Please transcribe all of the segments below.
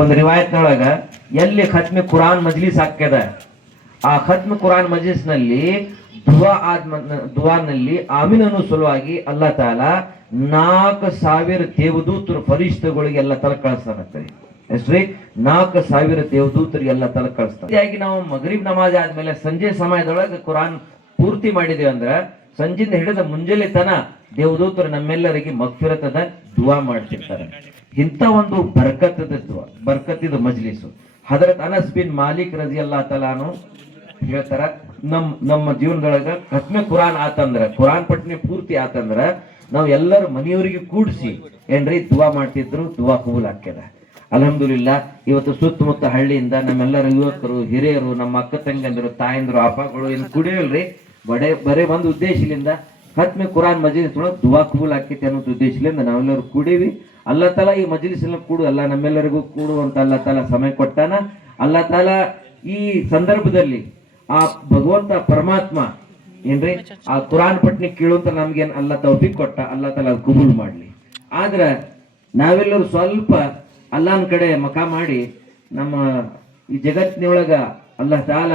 ಒಂದ್ ರಿವಾಯತ್ನೊಳಗ ಎಲ್ಲಿ ಖತ್ಮೆ ಕುರಾನ್ ಮಜ್ಲಿಸ್ ಹಾಕ್ಯದ ಆ ಖತ್ಮೆ ಕುರಾನ್ ಮಜ್ಲಿಸ್ ನಲ್ಲಿ ದುವಾನಲ್ಲಿ ಆಮೀನ್ ಅನ್ನೋ ಸಲುವಾಗಿ ಅಲ್ಲಾ ತಾಲ 4,000 ದೇವದೂತರು ಫರಿಷ್ಠಗಳಿಗೆ ಎಲ್ಲ ತಲೆ ಕಳಿಸ್ತಾನಂತೆ. ಎಷ್ಟ್ರಿ? 4,000 ದೇವದೂತರಿಗೆ ಎಲ್ಲ ತಲೆ ಕಳಿಸ್ತಾರೆ. ಹೀಗಾಗಿ ನಾವು ಮಗ್ರಿಬ್ ನಮಾಜ್ ಆದ್ಮೇಲೆ ಸಂಜೆ ಸಮಯದೊಳಗೆ ಕುರಾನ್ ಪೂರ್ತಿ ಮಾಡಿದೇವೆ ಅಂದ್ರೆ ಸಂಜೆಯಿಂದ ಹಿಡಿದ ಮುಂಜಾನೆ ತನ ದೇವದೂತರು ನಮ್ಮೆಲ್ಲರಿಗೆ ಮಗ್ಫಿರತದ ದುವಾ ಮಾಡ್ತಿರ್ತಾರೆ. ಇಂಥ ಒಂದು ಬರ್ಕತ್ತಿದ ಮಜ್ಲಿಸು. ಹಜರತ್ ಅನಸ್ ಬಿನ್ ಮಾಲಿಕ್ ರಜಿಯಲ್ಲಾಹು ತಆಲಾನು ಹೇಳ್ತಾರ, ನಮ್ಮ ಜೀವನದೊಳಗ ಖತ್ಮೆ ಕುರಾನ್ ಆತಂದ್ರ, ಕುರಾನ್ ಪಠನೆ ಪೂರ್ತಿ ಆತಂದ್ರ ನಾವು ಎಲ್ಲರೂ ಮನೆಯವರಿಗೆ ಕೂಡಿಸಿ ಏನ್ರಿ ದುವಾ ಮಾಡ್ತಿದ್ರು. ದುವಾ ಕಬೂಲ್ ಆಗ್ತದ. ಅಲ್ಹಮ್ದುಲಿಲ್ಲಾ. ಇವತ್ತು ಸುತ್ತಮುತ್ತ ಹಳ್ಳಿಯಿಂದ ನಮ್ಮೆಲ್ಲರ ಯುವಕರು, ಹಿರಿಯರು, ನಮ್ಮ ಅಕ್ಕ ತಂಗಂದರು, ತಾಯಂದ್ರು, ಅಪ್ಪಗಳು ಇನ್ನು ಕುಡಿಯಲ್ರಿ ಬರೇ ಒಂದು ಉದ್ದೇಶದಿಂದ ಖತ್ಮೆ ಕುರಾನ್ ಮಜ್ಲಿಸ್ ದುವಾ ಕಬೂಲ್ ಆಕೈತಿ ಅನ್ನೋ ಉದ್ದೇಶದಿಂದ ನಾವೆಲ್ಲರೂ ಕೂಡೀವಿ. ಅಲ್ಲಾ ತಾಲ ಈ ಮಜ್ಲಿಸ್ ಎಲ್ಲ ಕೂಡು ಅಲ್ಲ ನಮ್ಮೆಲ್ಲರಿಗೂ ಕೂಡುವಂತ ಅಲ್ಲಾ ತಾಲ ಸಮಯ ಕೊಟ್ಟಾನ. ಅಲ್ಲಾ ತಾಲ ಈ ಸಂದರ್ಭದಲ್ಲಿ ಆ ಭಗವಂತ ಪರಮಾತ್ಮ ಏನ್ರಿ ಆ ಕುರಾನ್ ಪಟ್ನಿ ಕೇಳುವಂತ ನಮ್ಗೇನ್ ಅಲ್ಲಾ ತೌಫೀಕ್ ಕೊಟ್ಟ. ಅಲ್ಲಾ ತಾಲ ಅದು ಕಬೂಲ್ ಮಾಡ್ಲಿ. ಆದ್ರ ನಾವೆಲ್ಲರೂ ಸ್ವಲ್ಪ ಅಲ್ಲಾನ್ ಕಡೆ ಮಖ ಮಾಡಿ ನಮ್ಮ ಈ ಜಗತ್ತಿನೊಳಗ ಅಲ್ಲಾ ತಾಲ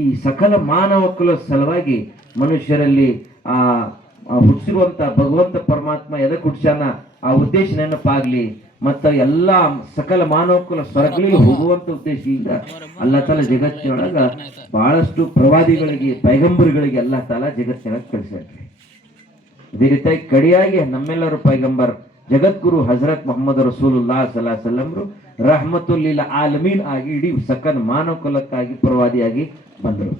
ಈ ಸಕಲ ಮಾನವ ಕುಲ ಸಲುವಾಗಿ ಮನುಷ್ಯರಲ್ಲಿ ಆ ಹುಟ್ಟಿಸಿರುವಂತ ಭಗವಂತ ಪರಮಾತ್ಮ ಎದಕ್ಕೆ ಹುಟ್ಸ್ಯಾನ ಆ ಉದ್ದೇಶ ನೆನಪಾಗ್ಲಿ. ಮತ್ತ ಎಲ್ಲಾ ಸಕಲ ಮಾನವ ಕುಲ ಸ್ವರ್ಗಗಳಿಗೆ ಹೋಗುವಂತ ಉದ್ದೇಶದಿಂದ ಅಲ್ಲಾ ತಾಲ ಜಗತ್ತಿನೊಳಗ ಬಹಳಷ್ಟು ಪ್ರವಾದಿಗಳಿಗೆ, ಪೈಗಂಬರ್ಗಳಿಗೆ ಅಲ್ಲಾ ತಾಲ ಜಗತ್ತಿನೊಳಗೆ ಕಳಿಸ್ಯಾರ್ರಿ. ಅದೇ ರೀತಿಯಾಗಿ ಕಡಿಯಾಗಿ ನಮ್ಮೆಲ್ಲರೂ ಪೈಗಂಬರ್ ಜಗದ್ಗುರು ಹಜರತ್ ಮೊಹಮ್ಮದ್ ರಸೂಲುಲ್ಲಾಹ ಸಲ್ಲಲ್ಲಾಹು ಅಲೈಹಿ ವಸಲ್ಲಂರು ರಹಮತುಲ್ ಲಿಲ್ ಆಲಮೀನ್ ಆಗಿ ಇಡೀ ಸಕಲ ಮಾನವ ಕುಲಕ್ಕಾಗಿ ಪ್ರವಾದಿಯಾಗಿ ಬಂದರು.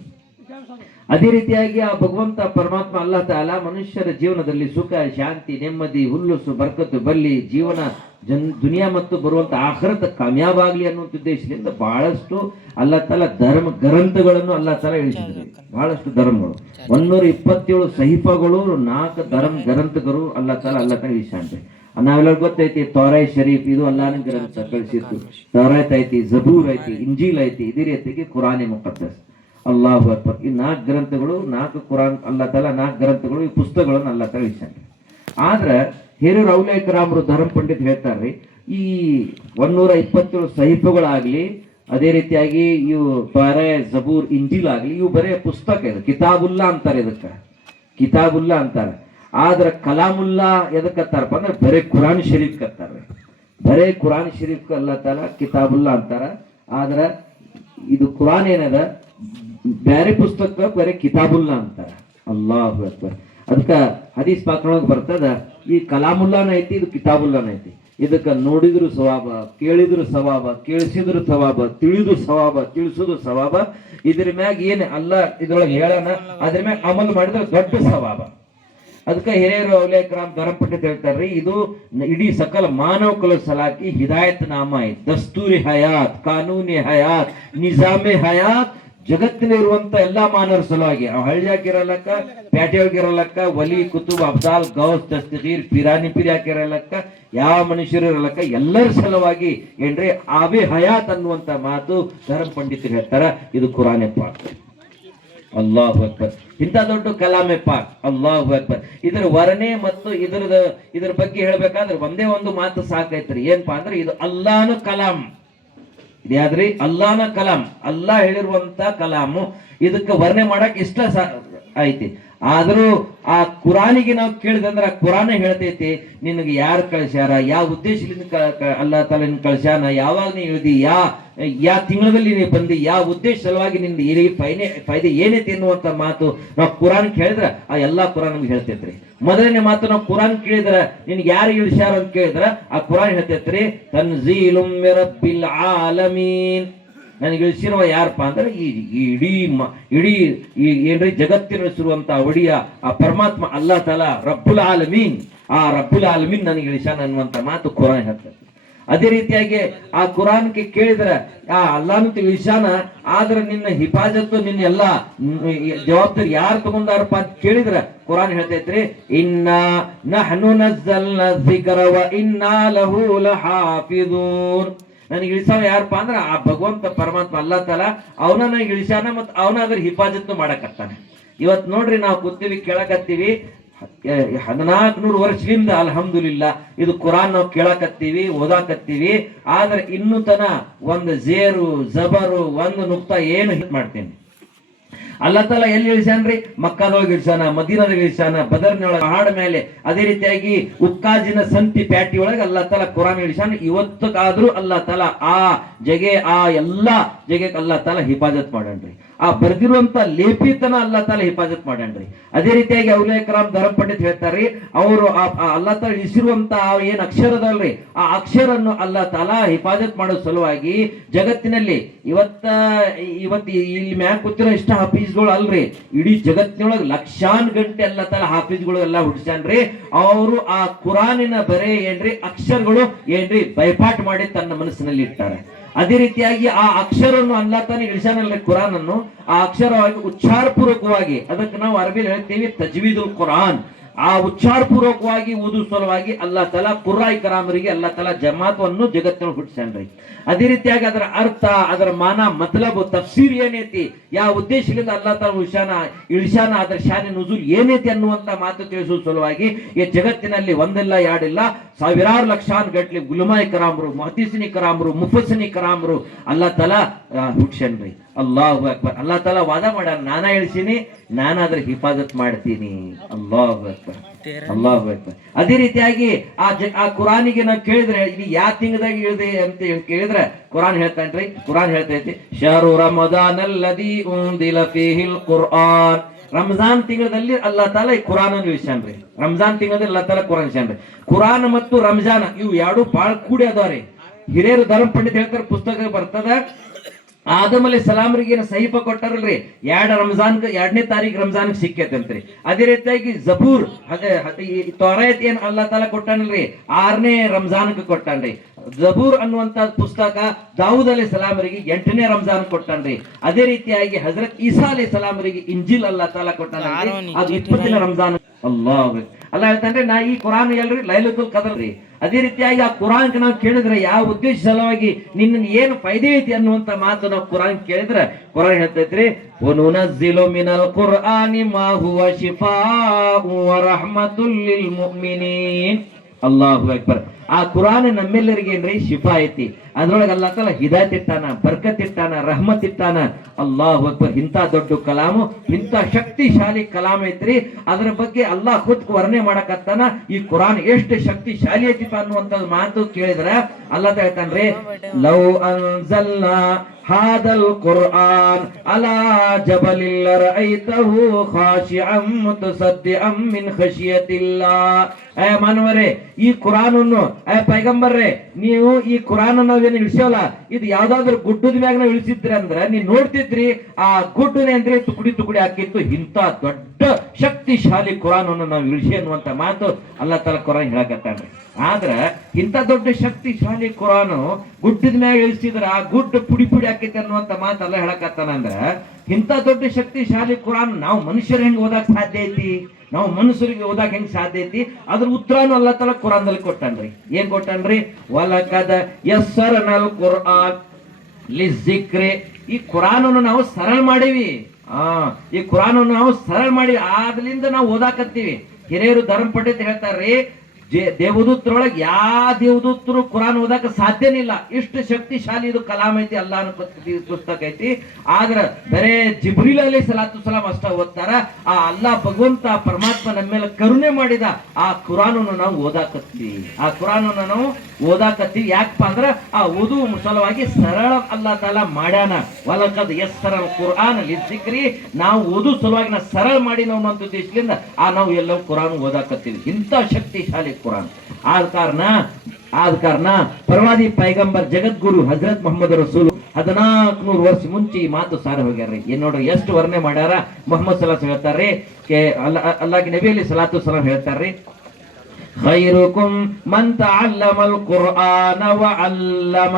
ಅದೇ ರೀತಿಯಾಗಿ ಆ ಭಗವಂತ ಪರಮಾತ್ಮ ಅಲ್ಲಾ ತಾಲ ಮನುಷ್ಯರ ಜೀವನದಲ್ಲಿ ಸುಖ, ಶಾಂತಿ, ನೆಮ್ಮದಿ, ಹುಲ್ಲುಸು, ಬರ್ಕತ್ತು, ಬಲ್ಲಿ ಜೀವನ ದುನಿಯಾ ಮತ್ತು ಬರುವಂತ ಆಖರತ ಕಾಮಯಾಬ್ ಆಗ್ಲಿ ಅನ್ನುವಂಥ ಉದ್ದೇಶದಿಂದ ಬಹಳಷ್ಟು ಅಲ್ಲಾ ತಾಲ ಧರ್ಮ ಗ್ರಂಥಗಳನ್ನು ಅಲ್ಲಾ ತಾಲ ಇಳಿಸಿದ್ರು. ಬಹಳಷ್ಟು ಧರ್ಮಗಳು 127 ಸಹಿಫಗಳು, 4 ಧರ್ಮ ಗ್ರಂಥಗಳು ಅಲ್ಲಾ ತಾಲ ಇಳಿಸ್ಯಾನ್ರಿ. ನಾವೆಲ್ಲ ಗೊತ್ತೈತಿ ತೌರಾತ್ ಶರೀಫ್ ಇದು ಅಲ್ಲಾಹನ ಗ್ರಂಥ ಕಳಿಸಿತ್ತು. ತೌರಾತ್ ಐತಿ, ಜಬೂರ್ ಐತಿ, ಇಂಜೀಲ್ ಐತಿ, ಇದೇ ರೀತಿಯಾಗಿ ಕುರಾನ್ ಮುಖದ್ದಸ್. ಅಲ್ಲಾಹು ಅಕ್ಬರ್. ಈ 4 ಗ್ರಂಥಗಳು, 4 ಕುರಾನ್ ಅಲ್ಲಾ ತಾಲ 4 ಗ್ರಂಥಗಳು, ಈ ಪುಸ್ತಕಗಳನ್ನು ಅಲ್ಲಾ ತಾಲ ಇಳಿಸ್ಯಾನ್ರಿ. ಆದ್ರ ಹಿರಿಯರು ಔಲಿಯಾ ಕಿರಾಮರು ಧರ್ಮ ಪಂಡಿತ್ ಹೇಳ್ತಾರ್ರಿ, ಈ 127 ಸಹಿಫಗಳಾಗ್ಲಿ, ಅದೇ ರೀತಿಯಾಗಿ ಇವು ತೌರಾತ್, ಜಬೂರ್, ಇಂಜೀಲ್ ಆಗ್ಲಿ, ಇವು ಬರೇ ಪುಸ್ತಕ. ಇದು ಕಿತಾಬುಲ್ಲಾ ಅಂತಾರೆ. ಇದಕ್ಕ ಕಿತಾಬುಲ್ಲಾ ಅಂತಾರೆ. ಆದ್ರ ಕಲಾಮುಲ್ಲಾ ಎದಕ್ಕತ್ತಾರಪ್ಪ ಅಂದ್ರೆ ಬರೇ ಕುರಾನ್ ಶರೀಫ್ ಕತ್ತಾರೆ. ಬರೇ ಕುರಾನ್ ಶರೀಫ್ ಅಲ್ಲಾ ತಾಲ ಕಿತಾಬುಲ್ಲಾ ಅಂತಾರ. ಆದ್ರ ಇದು ಕುರಾನ್ ಏನದ ಬೇರೆ ಪುಸ್ತಕ ಬರೇ ಕಿತಾಬುಲ್ಲಾ ಅಂತಾರ. ಅಲ್ಲಾಹು ಅಕ್ಬರ್. ಅದಕ್ಕ ಹದೀಸ್ ಪಾಕ್ರೊಳಗೆ ಬರ್ತದ, ಈ ಕಲಾಮುಲ್ಲಾನ ಐತಿ, ಇದು ಕಿತಾಬುಲ್ಲಾನ ಐತಿ. ಇದಕ್ಕ ನೋಡಿದ್ರು ಸವಾಬ, ಕೇಳಿದ್ರು ಸವಾಬ, ಕೇಳಿಸಿದ್ರು ಸವಾಬ, ತಿಳಿದು ಸವಾಬ, ತಿಳಿಸೋದು ಸವಾಬ. ಇದ್ರ ಮ್ಯಾಗ ಏನ್ ಅಲ್ಲ ಇದ್ರೊಳಗೆ ಹೇಳೋಣ, ಅದ್ರ ಮ್ಯಾಗ ಅಮಲ್ ಮಾಡಿದ್ರೆ ದೊಡ್ಡ ಸವಾಬ. ಅದಕ್ಕೆ ಹಿರಿಯರು ಔಲಿಯಾ ಕಿರಾಮ್ ಧರ್ಮ ಪಂಡಿತ್ ಹೇಳ್ತಾರ್ರಿ, ಇದು ಇಡೀ ಸಕಲ ಮಾನವ ಕುಲ ಸಲಾಕಿ ಹಿದಾಯತ್ ನಾಮ ಐತ್, ದಸ್ತೂರಿ ಹಯಾತ್, ಕಾನೂನಿ ಹಯಾತ್, ನಿಜಾಮೆ ಹಯಾತ್. ಜಗತ್ತಿನ ಇರುವಂತ ಎಲ್ಲಾ ಮಾನವರ ಸಲುವಾಗಿ, ಹಳ್ಳಿಯಾಗಿರಲಕ್ಕ, ಪ್ಯಾಟೆಯಾಗಿರಲಕ್ಕ, ವಲಿ, ಕುತುಬ್, ಅಬ್ದಾಲ್, ಗೌಸ್, ದಸ್ತಗೀರ್, ಪಿರಾನಿ ಪಿರಾಕಿರಲಕ್ಕ, ಯಾವ ಮನುಷ್ಯರು ಇರಲಕ್ಕ, ಎಲ್ಲರ ಸಲುವಾಗಿ ಏನ್ರಿ ಆಬೆ ಹಯಾತ್ ಅನ್ನುವಂತ ಮಾತು ಧರ್ಮ ಪಂಡಿತರು ಹೇಳ್ತಾರ. ಇದು ಕುರಾನ್ ಪಾಕ್. ಅಲ್ಲಾಹು ಅಕ್ಬರ್. ಇಂಥ ದೊಡ್ಡ ಕಲಾಮೆ ಪಾಕ್. ಅಲ್ಲಾಹು ಅಕ್ಬರ್. ಇದರ ವರ್ಣೆ ಮತ್ತು ಇದ್ರ ಬಗ್ಗೆ ಹೇಳ್ಬೇಕಾದ್ರೆ ಒಂದೇ ಒಂದು ಮಾತು ಸಾಕೈತ್ರಿ. ಏನಪ್ಪಾ ಅಂದ್ರೆ ಇದು ಅಲ್ಲಾಹನ ಕಲಾಂ. ಇದ್ಯಾದ್ರಿ ಅಲ್ಲಾಹನ ಕಲಾಂ. ಅಲ್ಲಾ ಹೇಳಿರುವಂತ ಕಲಾಮು. ಇದಕ್ಕೆ ವರ್ಣೆ ಮಾಡಕ್ ಇಷ್ಟ ಐತಿ. ಆದ್ರೂ ಆ ಕುರಾನಿಗೆ ನಾವು ಕೇಳಿದಂದ್ರ ಆ ಕುರಾನ ಹೇಳ್ತೈತಿ ನಿನಗೆ ಯಾರು ಕಳ್ಸ್ಯಾರ, ಯಾವ ಉದ್ದೇಶದಿಂದ ಅಲ್ಲಾ ತಾಲ ನಿನ್ ಕಳ್ಸ್ಯಾನ, ಯಾವಾಗ ನೀ ಇಳಿದಿ, ಯಾ ತಿಂಗಳಲ್ಲಿ ನೀ ಬಂದಿ, ಯಾವ ಉದ್ದೇಶ ಸಲುವಾಗಿ ನಿಂದ ಫೈದೆ ಏನೈತಿ ಎನ್ನುವಂತ ಮಾತು ನಾವು ಕುರಾನ್ ಕೇಳಿದ್ರ ಆ ಎಲ್ಲಾ ಕುರಾನ್ ನಮ್ಗೆ ಹೇಳ್ತೈತ್ರಿ. ಮೊದಲನೇ ಮಾತು ನಾವು ಕುರಾನ್ ಕೇಳಿದ್ರ ನಿನ್ಗೆ ಯಾರು ಇಳಿಸ್ಯಾರ ಅಂತ ಕೇಳಿದ್ರ ಆ ಕುರಾನ್ ಹೇಳ್ತೈತ್ರಿ, ತನ್ಜೀಲುಂ ಮಿರ್ ರಬ್ಬಿಲ್ ಆಲಮೀನ್. ನನಗೆ ಇಳಿಸಿರುವ ಯಾರಪ್ಪ ಅಂದ್ರೆ ಇಡೀ ಏನ್ರಿ ಜಗತ್ತಿನಿರುವಂತ ಒಡಿಯ ಆ ಪರಮಾತ್ಮ ಅಲ್ಲಾ ತಾಲ ರಬ್ಬುಲ್ ಆಲಮೀನ್. ಆ ರಬ್ಬುಲ್ ಆಲಮೀನ್ ನನಗೆ ಇಳಿಸ್ಯಾನ ಅನ್ನುವಂತ ಮಾತು ಕುರಾನ್ ಹೇಳ್ತದೆ. ಅದೇ ರೀತಿಯಾಗಿ ಆ ಕುರಾನ್ಗೆ ಕೇಳಿದ್ರೆ ಆ ಅಲ್ಲಾನು ಇಳಿಸ್ಯಾನ, ಆದ್ರೆ ನಿನ್ನ ಹಿಫಾಜತ್ತು, ನಿನ್ನ ಎಲ್ಲಾ ಜವಾಬ್ದಾರಿ ಯಾರು ತಗೊಂಡಾರಪ್ಪ ಅಂತ ಕೇಳಿದ್ರ ಕುರಾನ್ ಹೇಳ್ತೈತ್ರಿ, ಇನ್ನಾ ನಹ್ನು ನzzalna ذಿಕ್ರ ವ ಇನ್ನಾ ಲಹು ಲಹಾಫಿಜೂನ್. ನನಗೆ ಇಳಿಸಾವ ಯಾರಪ್ಪ ಅಂದ್ರ ಆ ಭಗವಂತ ಪರಮಾತ್ಮ ಅಲ್ಲಾ ತಾಲ ಅವನ ನನಗೆ ಇಳಿಸ್ಯಾನ, ಮತ್ ಅವನ ಅದ್ರ ಹಿಫಾಜತ್ ಮಾಡಕತ್ತಾನೆ. ಇವತ್ ನೋಡ್ರಿ ನಾವು ಕೂತೀವಿ ಕೇಳಕತ್ತೀವಿ, 1400 ವರ್ಷದಿಂದ ಅಲ್ಹಮ್ದುಲಿಲ್ಲಾ ಇದು ಕುರಾನ್ ನಾವು ಕೇಳಕತ್ತೀವಿ, ಓದಾಕತ್ತೀವಿ. ಆದ್ರೆ ಇನ್ನೂ ತನ ಒಂದು ಜೇರು ಜಬರು ಒಂದು ನುಕ್ತ ಏನು ಹಿಟ್ ಮಾಡ್ತೀನಿ. ಅಲ್ಲಾ ತಾಲ ಎಲ್ಲಿ ಇಳಿಸ್ಯಾನ್ರಿ? ಮಕ್ಕಾದೊಳಗೆ ಇಳಿಸಾನ, ಮದೀನದಾಗ ಇಳಿಸಾನ, ಬದರ್ನೊಳಗೆ ಪಹಾಡ ಮೇಲೆ, ಅದೇ ರೀತಿಯಾಗಿ ಉಕ್ಕಾಜಿನ ಸಂತಿ ಪ್ಯಾಟಿ ಒಳಗೆ ಅಲ್ಲಾ ತಾಲ ಕುರಾನ್ ಇಳಿಸಾನ. ಇವತ್ತಕ್ಕಾದ್ರೂ ಅಲ್ಲಾ ತಾಲ ಆ ಜಗೆ ಆ ಎಲ್ಲಾ ಜಗೆಗೆ ಅಲ್ಲಾ ತಾಲ ಹಿಫಾಜತ್ ಮಾಡನ್ರಿ. ಆ ಬರ್ದಿರುವಂತ ಲೇಪಿತನ ಅಲ್ಲಾ ತಾಲ ಹಿಫಾಜತ್ ಮಾಡನ್ರಿ. ಅದೇ ರೀತಿಯಾಗಿ ಔಲಿಯಾ ಕರಾಮ್ ಧರ್ಮ ಪಂಡಿತ್ ಹೇಳ್ತಾರ್ರಿ, ಅವರು ಅಲ್ಲಾ ತಾಲ ಇಳಿಸಿರುವಂತ ಏನ್ ಅಕ್ಷರ ಅದಲ್ರಿ, ಆ ಅಕ್ಷರನ್ನು ಅಲ್ಲಾ ತಾಲ ಹಿಫಾಜತ್ ಮಾಡೋ ಸಲುವಾಗಿ ಜಗತ್ತಿನಲ್ಲಿ ಇವತ್ತು ಇಲ್ಲಿ ಮ್ಯಾಕ್ ಕೂತಿರೋ ಇಷ್ಟ ಹಾಫೀಸ್ಗಳು ಅಲ್ರಿ, ಇಡೀ ಜಗತ್ತಿನೊಳಗೆ ಲಕ್ಷಾನ್ ಗಂಟೆ ಅಲ್ಲಾ ತಾಲ ಹಾಫೀಸ್ಗಳು ಎಲ್ಲಾ ಹುಡ್ಸ್ಯಾನ್ರಿ. ಅವರು ಆ ಕುರಾನಿನ ಬರೇ ಏನ್ರಿ ಅಕ್ಷರಗಳು ಏನ್ರಿ ಬೈಪಾಟ್ ಮಾಡಿ ತನ್ನ ಮನಸ್ಸಿನಲ್ಲಿ ಇಟ್ಟಾರೆ. ಅದೇ ರೀತಿಯಾಗಿ ಆ ಅಕ್ಷರವನ್ನು ಅಲ್ಲಾ ತಾನೇ ಇಳಿಸಾನಲ್ರಿ ಕುರಾನ್ ಅನ್ನು, ಆ ಅಕ್ಷರವಾಗಿ ಉಚ್ಚಾರ ಪೂರ್ವಕವಾಗಿ, ಅದಕ್ಕೆ ನಾವು ಅರಬಿಯಲ್ಲಿ ಹೇಳ್ತೀವಿ ತಜ್ವೀದುಲ್ ಕುರಾನ್. ಆ ಉಚ್ಚಾರ ಪೂರ್ವಕವಾಗಿ ಓದು ಸಲುವಾಗಿ ಅಲ್ಲಾ ತಲಾ ಕುರ್ರಾಯ್ ಕರಾಮರಿಗೆ ಅಲ್ಲಾ ತಲಾ ಜಮಾತವನ್ನು ಜಗತ್ತಿನ ಹುಟ್ಟಿಸ್ಯಾನ್ರಿ. ಅದೇ ರೀತಿಯಾಗಿ ಅದರ ಅರ್ಥ, ಅದರ ಮಾನ, ಮತಲಬ್, ತಫ್ಸೀರ್ ಏನೈತಿ, ಯಾವ ಉದ್ದೇಶದಿಂದ ಅಲ್ಲಾ ತಲಾ ಇಳಿಶಾನ ಅದರ ಶಾನೆ ನುಜೂಲ್ ಏನೈತಿ ಅನ್ನುವಂತ ಮಾತು ತಿಳಿಸುವ ಸಲುವಾಗಿ ಈ ಜಗತ್ತಿನಲ್ಲಿ ಒಂದಿಲ್ಲ ಎರಡಿಲ್ಲ ಸಾವಿರಾರು ಲಕ್ಷಾನ್ ಗಟ್ಲಿ ಗುಲಮಾಯ್ ಕರಾಮರು, ಮುಹದ್ದಿಸಿನಿ ಕರಾಮರು, ಮುಫಸ್ಸಿನಿ ಕರಾಮರು ಅಲ್ಲಾ ತಲಾ ಹುಟ್ಸ್ಯಾನ್ರಿ. ಅಲ್ಲಾಹು ಅಕ್ಬರ್. ಅಲ್ಲಾ ತಲಾ ವಾದ ಮಾಡ್ಯಾರ, ನಾನಾ ಇಳಿಸೀನಿ, ನಾನಾದ್ರೆ ಹಿಫಾಜತ್ ಮಾಡ್ತೀನಿ. ಅಲ್ಲಾಹು ಅಕ್ಬರ್, ಅಲ್ಲಾಹು ಅಕ್ಬರ್. ಅದೇ ರೀತಿಯಾಗಿ ಆ ಕುರಾನಿಗೆ ನಾವು ಕೇಳಿದ್ರೆ ಇದು ಯಾವ ತಿಂಗದಾಗ ಇಳಿದೆ ಅಂತ ಕೇಳಿದ್ರೆ ಕುರಾನ್ ಹೇಳ್ತಾನ್ರಿ. ಕುರಾನ್ ಹೇಳ್ತೈತಿ ಶಹರು ರಮದಾನ್ ಅಲ್ಲದಿ ಉಂದಿಲ ಫೀಹಿಲ್ ಕುರ್ಆನ್. ರಂಜಾನ್ ತಿಂಗಳಲ್ಲಿ ಅಲ್ಲಾ ತಾಲ ಈ ಕುರಾನ್ ಇಳಿಸ್ಯಾನ್ರಿ. ರಂಜಾನ್ ತಿಂಗಳಲ್ಲಿ ಅಲ್ಲಾ ತಾಲ ಕುರಾನ್ ಇಳಿಸ್ಯಾನ್ರಿ. ಕುರಾನ್ ಮತ್ತು ರಂಜಾನ್ ಇವು ಎರಡು ಬಾಳ್ ಕೂಡಿ ಅದಾವ್ರಿ. ಹಿರಿಯರು ಧರ್ಮ ಪಂಡಿತ್ ಹೇಳ್ತಾರೆ, ಪುಸ್ತಕ ಬರ್ತದ, ಆದಮ್ ಅಲೈಹಿ ಸಲಾಮರಿಗೆ ಸಹೀಫ ಕೊಟ್ಟಾರಲ್ರಿ, 2ನೇ ತಾರೀಕು ರಂಜಾನ್ ಸಿಕ್ಕೈತಂತ್ರಿ. ಅದೇ ರೀತಿಯಾಗಿ ಜಬೂರ್ ತೌರಾತ್ ಏನ್ ಅಲ್ಲಾ ತಾಲ ಕೊಟ್ಟಾನಲ್ರಿ 6ನೇ ರಂಜಾನ್ಗೆ ಕೊಟ್ಟಾನ್ರಿ. ಜಬೂರ್ ಅನ್ನುವಂತ ಪುಸ್ತಕ ದಾವೂದ್ ಅಲೈಹಿ ಸಲಾಮರಿಗೆ 8ನೇ ರಂಜಾನ್ ಕೊಟ್ಟಾನ್ರಿ. ಅದೇ ರೀತಿಯಾಗಿ ಹಜರತ್ ಈಸಾ ಅಲೈಹಿ ಸಲಾಮರಿಗೆ ಇಂಜಿಲ್ ಅಲ್ಲಾ ತಾಲ ಕೊಟ್ಟಾನ್ರಿ, ಅದು 20ನೇ ರಂಜಾನ್. ಅಲ್ಲಾಹ್ ಅಲ್ಲ ಹೇಳ್ತಾನ್ರಿ, ನಾ ಈ ಕುರಾನ್ ಎಲ್ರಿ ಲೈಲತುಲ್ ಕದರ್ ರೀ. ಅದೇ ರೀತಿಯಾಗಿ ಆ ಕುರಾನ್ ನಾವು ಕೇಳಿದ್ರೆ ಯಾವ ಉದ್ದೇಶ ಸಲುವಾಗಿ ನಿನ್ನ ಏನು ಫೈದೆ ಐತಿ ಅನ್ನುವಂತ ಮಾತು ನಾವು ಕುರಾನ್ ಕೇಳಿದ್ರೆ ಕುರಾನ್ ಹೇಳ್ತೈತ್ರಿ, ವನುನಜ್ಜಿಲು ಮಿನಲ್ ಕುರ್ಆನಿ ಮಾ ಹುವ ಶಿಫಾഉ ವ ರಹ್ಮತುಲ್ ಲಿಲ್ ಮುಅ್ಮಿನೀನ್. ಅಲ್ಲಾಹು ಅಕ್ಬರ್. ಆ ಕುರಾನ್ ನಮ್ಮೆಲ್ಲರಿಗೆ ಏನ್ರಿ ಶಿಫಾ ಐತಿ. ಅದ್ರೊಳಗೆ ಅಲ್ಲಾ ತಾಲ ಹಿದಾಯತ್ ಇಟ್ಟಾನ, ಬರ್ಕತ್ ಇಟ್ಟಾನ, ರಹಮತ್ ಇಟ್ಟಾನ. ಅಲ್ಲಾಹು ಅಕ್ಬರ್. ಇಂಥ ದೊಡ್ಡ ಕಲಾಮು, ಇಂಥ ಶಕ್ತಿಶಾಲಿ ಕಲಾಮ್ ಐತ್ರಿ. ಅದ್ರ ಬಗ್ಗೆ ಅಲ್ಲಾಹ್ ಖುದ್ ವರ್ಣನೆ ಮಾಡಕತ್ತಾನ. ಈ ಕುರಾನ್ ಎಷ್ಟು ಶಕ್ತಿಶಾಲಿ ಐತಿ ಅನ್ನುವಂತ ಮಾತು ಕೇಳಿದ್ರ ಅಲ್ಲಾ ಹೇಳ್ತಾನ್ರಿ, ಲೌ ಅನ್ಜಲ್ನಾ ಹಾದಲ್ ಕುರ್ಆನ್ ಅಲಾ ಜಬಲಿಲ್ ರಅಯ್ತಹು ಖಾಶಿಅಂ ಮುತಸದ್ದಿಅಂ ಮಿನ್ ಖಶಿಯತಿಲ್ಲಾಹ್. ಮಾನವರೇ, ಈ ಕುರಾನ್ ಅನ್ನು ಪೈಗಂಬರ್ರೆ, ನೀವು ಈ ಕುರಾನ್ ನಾವೇನು ಇಳಿಸೋಲ್ಲ, ಇದು ಯಾವ್ದಾದ್ರು ಗುಡ್ಡದ ಮ್ಯಾಗ ನಾವು ಇಳಿಸಿದ್ರಿ ಅಂದ್ರೆ ನೀನ್ ನೋಡ್ತಿದ್ರಿ ಆ ಗುಡ್ಡನೆ ಅಂದ್ರೆ ತುಕುಡಿ ತುಕುಡಿ ಹಾಕಿತ್ತು. ಇಂಥ ದೊಡ್ಡ ಶಕ್ತಿಶಾಲಿ ಕುರಾನ್ ಅನ್ನು ನಾವು ಇಳಿಸಿ ಅನ್ನುವಂತ ಮಾತು ಅಲ್ಲಾ ತಾಲ ಕುರಾನ್ ಹೇಳಕತ್ತಾನ್ರಿ. ಆದ್ರ ಇಂಥ ದೊಡ್ಡ ಶಕ್ತಿಶಾಲಿ ಕುರಾನು ಗುಡ್ಡದ ಮ್ಯಾಗ ಇಳಿಸಿದ್ರ ಆ ಗುಡ್ಡ ಪುಡಿ ಪುಡಿ ಹಾಕೈತಿ ಅನ್ನುವಂತ ಮಾತು ಅಲ್ಲ ಹೇಳಕತ್ತಾನ. ಅಂದ್ರ ಇಂಥ ದೊಡ್ಡ ಶಕ್ತಿಶಾಲಿ ಕುರಾನ್ ನಾವು ಮನುಷ್ಯರು ಹೆಂಗ್ ಓದಾಕ್ ಸಾಧ್ಯ ಐತಿ? ನಾವು ಮನುಷ್ಯರಿಗೆ ಓದಾಕ್ ಹೆಂಗ್ ಸಾಧ್ಯ ಐತಿ? ಅದ್ರ ಉತ್ತರನು ಅಲ್ಲಾ ತಾಲ ಕುರಾನ್ದಲ್ಲಿ ಕೊಟ್ಟಾನ್ರಿ. ಏನ್ ಕೊಟ್ಟಾನ್ರಿ? ವಲಕದ ಯಸ್ಸರನಲ್ ಕುರ್ಆನ್ ಲಿಜಿಕ್ರಿ. ಈ ಕುರಾನ್ ಅನ್ನು ನಾವು ಸರಳ ಮಾಡೀವಿ. ಈ ಕುರಾನ್ ಅನ್ನು ನಾವು ಸರಳ ಮಾಡಿವಿ, ಆದ್ರಿಂದ ನಾವು ಓದಾಕತ್ತೀವಿ. ಹಿರಿಯರು ಧರ್ಮ ಪಂಡಿತ್ ಹೇಳ್ತಾರ್ರಿ, ದೇವದೂತರೊಳಗೆ ಯಾವ ದೇವದೂತರು ಕುರಾನ್ ಓದಾಕ ಸಾಧ್ಯನೇ ಇಲ್ಲ. ಇಷ್ಟು ಶಕ್ತಿಶಾಲಿ ಇದು ಕಲಾಂ ಐತಿ, ಅಲ್ಲಾಹನ ಪುಸ್ತಕ ಐತಿ. ಆದ್ರ ಬರೇ ಜಿಬ್ರೀಲ್ ಅಲೈಹಿ ಸಲಾತು ಸಲಾಂ ಅಷ್ಟ ಓದ್ತಾರ. ಆ ಅಲ್ಲಾ ಭಗವಂತ ಪರಮಾತ್ಮ ನಮ್ಮ ಮೇಲೆ ಕರುಣೆ ಮಾಡಿದ ಆ ಕುರಾನನ್ನು ನಾವು ಓದಾಕತ್ತೀವಿ. ಆ ಕುರಾನನ್ನು ನಾವು ಓದಾಕತ್ತೀವಿ. ಯಾಕಪ್ಪ ಅಂದ್ರ ಆ ಓದು ಸಲುವಾಗಿ ಸರಳ ಅಲ್ಲಾ ತಾಲ ಮಾಡ್ಯಾನ. ವಲಕದ್ ಯಸ್ಸರಲ್ ಕುರ್ಆನ್ ಲಿಜಿಕ್ರಿ. ನಾವು ಓದು ಸಲುವಾಗಿ ನಾವು ಸರಳ ಮಾಡಿ ನಾವು ಅನ್ನೋ ಉದ್ದೇಶದಿಂದ ನಾವು ಎಲ್ಲವೂ ಕುರಾನ್ ಓದಾಕತ್ತೀವಿ. ಇಂಥ ಶಕ್ತಿಶಾಲಿ ಕುರಾನ್. ಆದ ಕಾರಣ ಪ್ರವಾದಿ ಪೈಗಂಬರ್ ಜಗದ್ಗುರು ಹಜರತ್ ಮೊಹಮ್ಮದ್ ರಸೂಲ್ 1400 ವರ್ಷ ಮುಂಚೆ ಈ ಮಾತು ಸಾರಿ ಹೋಗ್ಯಾರ್ರಿ. ಏನ್ ನೋಡ್ರಿ ಎಷ್ಟು ವರ್ಣನೆ ಮಾಡ್ಯಾರ. ಮೊಹಮ್ಮದ್ ಸಲಾಸ್ ಹೇಳ್ತಾರ್ರಿ, ಅಲ್ಲಾಹ್ ನಬಿ ಅಲೈಹಿ ಸಲಾತು ಸಲಾಂ ಹೇಳ್ತಾರ್ರಿ, ಖೈರುಕುಂ ಮನ್ ತಅಲ್ಲಮಲ್ ಕುರ್ಆನ ವ ಅಲ್ಲಮ.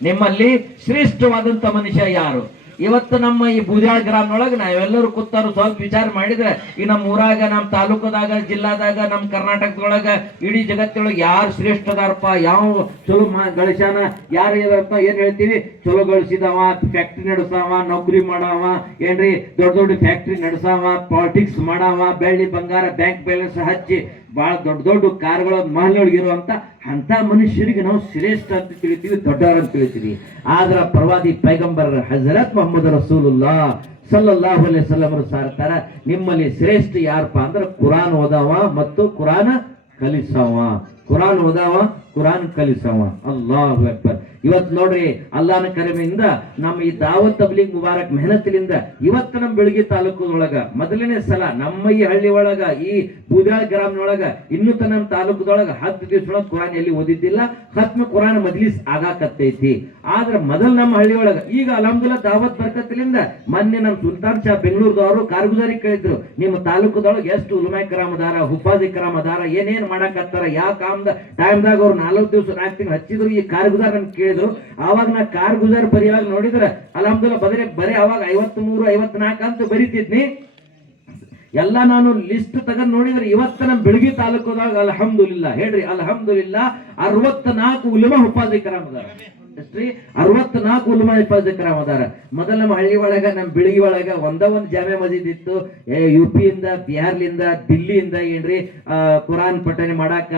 ನಿಮ್ಮಲ್ಲಿ ಶ್ರೇಷ್ಠವಾದಂತ ಮನುಷ್ಯ ಯಾರು? ಇವತ್ತು ನಮ್ಮ ಈ ಬೂದ್ಯಾಳ ಗ್ರಾಮದೊಳಗೆ ನಾವೆಲ್ಲರೂ ಕೂತಾರು ಸ್ವಲ್ಪ ವಿಚಾರ ಮಾಡಿದ್ರೆ ಈ ನಮ್ಮ ಊರಾಗ, ನಮ್ಮ ತಾಲೂಕದಾಗ, ಜಿಲ್ಲಾದಾಗ, ನಮ್ಮ ಕರ್ನಾಟಕದೊಳಗ, ಇಡೀ ಜಗತ್ತೊಳಗೆ ಯಾರು ಶ್ರೇಷ್ಠ ಅದಾರಪ್ಪ, ಯಾವ ಚಲೋ ಗಳಿಸ್ಯಾನ, ಯಾರು ಇದಾರಪ್ಪ, ಏನ್ ಹೇಳ್ತೀವಿ, ಚಲೋ ಗಳಿಸಿದವ, ಫ್ಯಾಕ್ಟ್ರಿ ನಡೆಸವ, ನೌಕರಿ ಮಾಡವ, ಏನ್ರಿ ದೊಡ್ಡ ದೊಡ್ಡ ಫ್ಯಾಕ್ಟ್ರಿ ನಡೆಸವ, ಪಾಲಿಟಿಕ್ಸ್ ಮಾಡವ, ಬೆಳ್ಳಿ ಬಂಗಾರ ಬ್ಯಾಂಕ್ ಬ್ಯಾಲೆನ್ಸ್ ಹಚ್ಚಿ ಬಹಳ ದೊಡ್ಡ ದೊಡ್ಡ ಕಾರ್ಗಳ ಮಹಲೊಳಗಿರುವಂತ ಅಂತ ಮನುಷ್ಯರಿಗೆ ನಾವು ಶ್ರೇಷ್ಠ ಅಂತ ತಿಳಿತೀವಿ, ದೊಡ್ಡವರ ಅಂತ ತಿಳಿತೀವಿ. ಆದ್ರ ಪ್ರವಾದಿ ಪೈಗಂಬರ್ ಹಜರತ್ ಮೊಹಮ್ಮದ್ ರಸೂಲುಲ್ಲಾ ಸಲ್ಲಲ್ಲಾಹು ಅಲೈಹಿ ವಸಲ್ಲಂ ಸಾರ್ತಾರ, ನಿಮ್ಮಲ್ಲಿ ಶ್ರೇಷ್ಠ ಯಾರಪ್ಪ ಅಂದ್ರೆ ಕುರಾನ್ ಓದವ ಮತ್ತು ಕುರಾನ್ ಕಲಿಸವ. ಕುರಾನ್ ಓದವ, ಕುರಾನ್ ಕಲಿಸವ. ಅಲ್ಲಾಹು ಅಕ್ಬರ್. ಇವತ್ತು ನೋಡ್ರಿ, ಅಲ್ಲಾಹನ ಕರಿಮೆಯಿಂದ ನಮ್ಮ ಈ ದಾವತ್ ತಬ್ಲೀಗ್ ಮುಬಾರಕ್ ಮೆಹನತಿನಿಂದ ಇವತ್ತು ನಮ್ಮ ಬೆಳಗಿ ತಾಲೂಕದೊಳಗ ಮೊದಲನೇ ಸಲ ನಮ್ಮ ಈ ಹಳ್ಳಿ ಒಳಗ, ಈ ಬೂದ್ಯಾಳ ಗ್ರಾಮದೊಳಗ, ಇನ್ನೂ ನಮ್ಮ ತಾಲೂಕದೊಳಗ 10 ದಿವಸ ಕುರಾನ್ ಎಲ್ಲಿ ಓದಿದ್ದಿಲ್ಲ. ಖತ್ಮ ಕುರಾನ್ ಮಜ್ಲಿಸ್ ಆಗಾಕತ್ತೈತಿ. ಆದ್ರೆ ಮೊದಲು ನಮ್ಮ ಹಳ್ಳಿ ಒಳಗ ಈಗ ಅಲ್ಹಮ್ದುಲಿಲ್ಲಾಹ್ ದಾವತ್ ಬರ್ಕತ್ತಿಲಿಂದ ಮೊನ್ನೆ ನಮ್ಮ ಸುಲ್ತಾನ್ ಶಾ ಬೆಂಗಳೂರದವರು ಕಾರಗುಜಾರಿ ಕೇಳಿದ್ರು, ನಿಮ್ಮ ತಾಲೂಕದೊಳಗೆ ಎಷ್ಟು ಉಲಮಾಯಿ ಕರಾಮ್ ಅದಾರ, ಹುಫಾಜಿ ಕರಾಮ್ ಅದಾರ, ಏನೇನ್ ಮಾಡಾಕತ್ತಾರ, ಯಾವ ಕಾಮದ ಟೈಮ್ದಾಗ ಅವ್ರು 4 ದಿವಸ 4 ತಿಂಗಳು ಹಚ್ಚಿದ್ರು. ಈ ಕಾರಗುಜಾರ್ ನನ್ ಕೇಳಿದ್ರು. ಆವಾಗ ನಾ ಕಾರಗುಜಾರ್ ಬರೆಯುವಾಗ ನೋಡಿದ್ರೆ ಅಲ್ಹಮ್ದುಲಿಲ್ಲಾಹ್ ಬರೀ ಅವಾಗ 53 54 ಅಂತ ಬರಿತಿದ್ನಿ. ಎಲ್ಲ ನಾನು ಲಿಸ್ಟ್ ತಗೊಂಡ್ ನೋಡಿದ್ರೆ ಇವತ್ತು ನಮ್ಮ ಬೆಳಗಿ ತಾಲೂಕದಾಗ ಅಲ್ಹಮ್ದುಲಿಲ್ಲಾಹ್ ಹೇಳ್ರಿ, ಅಲ್ಹಮ್ದುಲಿಲ್ಲಾಹ್ 64 ಉಲಮಾ ಹುಫಾಜಿ ಕರಾಮ್ ಅದಾರ. ಎಷ್ಟ್ರಿ? 64 ಉಲಮಾ ಹಿಫಾಜ್ ಕರಾಮ್ ಅದಾರ. ಮೊದಲ ನಮ್ಮ ಹಳ್ಳಿ ಒಳಗ, ನಮ್ಮ ಬೆಳಗಿ ಒಳಗ ಒಂದ್ ಜಾಮೆ ಮಸೀದ್ ಇತ್ತು. UP ಇಂದ, ಬಿಹಾರ್ಲಿಂದ, ದಿಲ್ಲಿಯಿಂದ ಏನ್ರಿ ಕುರಾನ್ ಪಠನೆ ಮಾಡಾಕ